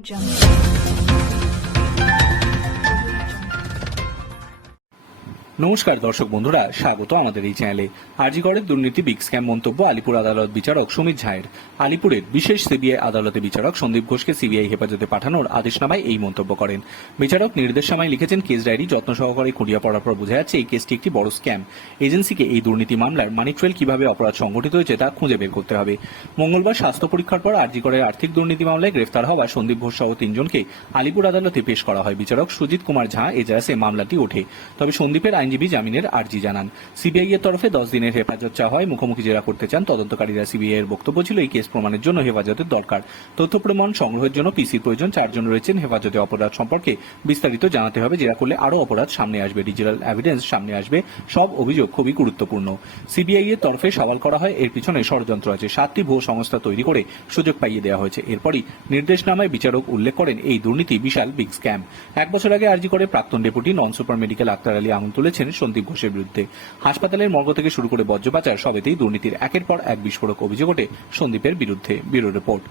jump. নমস্কার দর্শক বন্ধুরা, স্বাগত আমাদের এই চ্যানেলে। আরজিগড়ের দুর্নীতি বিগ স্ক্যাম মন্তব্য আলিপুর আদালত বিচারক সুমিত ঝায়ের। আলিপুরের বিশেষ সিবিআই আদালতে বিচারক সন্দীপ ঘোষকে সিবিআই হেফাজতে পাঠানোর আদেশনামায় এই মন্তব্য করেন। বিচারক নির্দেশনামায় লিখেছেন, কেস ডায়েরি যত্ন সহকারে খুঁড়িয়ে পড়ার পর বোঝা যাচ্ছে, এই কেসটি একটি বড় স্ক্যাম। এজেন্সিকে এই দুর্নীতি মামলার মানি ট্রেল কীভাবে অপরাধ সংঘটিত হয়েছে তা খুঁজে বের করতে হবে। মঙ্গলবার স্বাস্থ্য পরীক্ষার পর আরজিগড়ের আর্থিক দুর্নীতি মামলায় গ্রেফতার হওয়া সন্দীপ ঘোষ সহ তিনজনকে আলিপুর আদালতে পেশ করা হয়। বিচারক সুজিত কুমার ঝা এজাহাসে মামলাটি ওঠে। তবে সন্দীপের আইনজীবী জামিনের আর্জি জানান। সিবিআই এর তরফে দশ দিনের হেফাজত চাওয়া হয় মুখোমুখি জেরা করতে চান তদন্তকারীরা। সিবিআই এর বক্তব্য ছিল এই কেস প্রমাণের জন্য হেফাজতের দরকার। তথ্য প্রমাণ সংগ্রহের জন্য পিসির প্রয়োজন। চারজন রয়েছেন হেফাজতে অপরাধ সম্পর্কে বিস্তারিত জানাতে হবে। জেরা করলে আরও অপরাধ সামনে আসবে। ডিজিটাল এভিডেন্স সামনে আসবে। সব অভিযোগ খুবই গুরুত্বপূর্ণ। সিবিআই এর তরফে সওয়াল করা হয়, এর পিছনে ষড়যন্ত্র আছে। সাতটি ভুয়ো সংস্থা তৈরি করে সুযোগ পাইয়ে দেওয়া হয়েছে। এরপরই নির্দেশনামায় বিচারক উল্লেখ করেন, এই দুর্নীতি বিশাল বিগ স্ক্যাম। এক বছর আগে আর্জি করে প্রাক্তন deputy non super medical Akhtar Ali আঙুল সন্দীপ ঘোষের বিরুদ্ধে। হাসপাতালের মর্গ থেকে শুরু করে বজ্র পাচার সবেতেই দুর্নীতির একের পর এক বিস্ফোরক অভিযোগ ওঠে সন্দীপের বিরুদ্ধে। Bureau report.